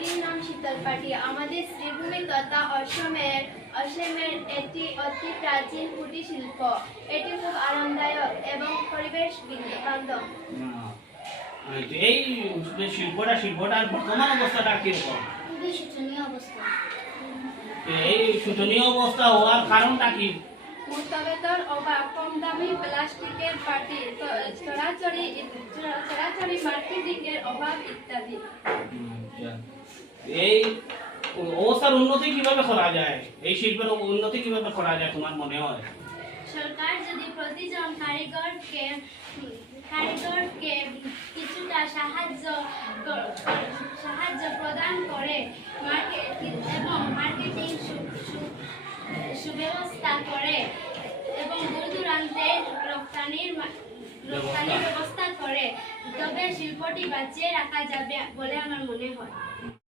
এটির নাম শীতল পাটি। আমাদের শ্রীভূমি তথা অসমের একটি অতি প্রাচীন কুটির শিল্প। এটি খুব আরামদায়ক এবং পরিবেশ বান্ধব। এই শিল্পটার বর্তমান অবস্থাটা কিরকম? খুবই শোচনীয় অবস্থা। এই শোচনীয় অবস্থা হওয়ার কারণটা কি? মুক্তবেতর অভাব, কম দামি প্লাস্টিকের পাটি, চলাচলি মার্কেটিংয়ের অভাব ইত্যাদি। এই অবস্থার উন্নতি কিভাবে করা যায়? এই শিল্পের উন্নতি কিভাবে করা যায় তোমার মনে হয়? সরকার যদি প্রতিজন কারিগরকে কিছুটা সাহায্য প্রদান করে এবং মার্কেটিং সুব্যবস্থা করে এবং দূর দূরান্তে রপ্তানির ব্যবস্থা করে, তবে শিল্পটি বাঁচিয়ে রাখা যাবে বলে আমার মনে হয়।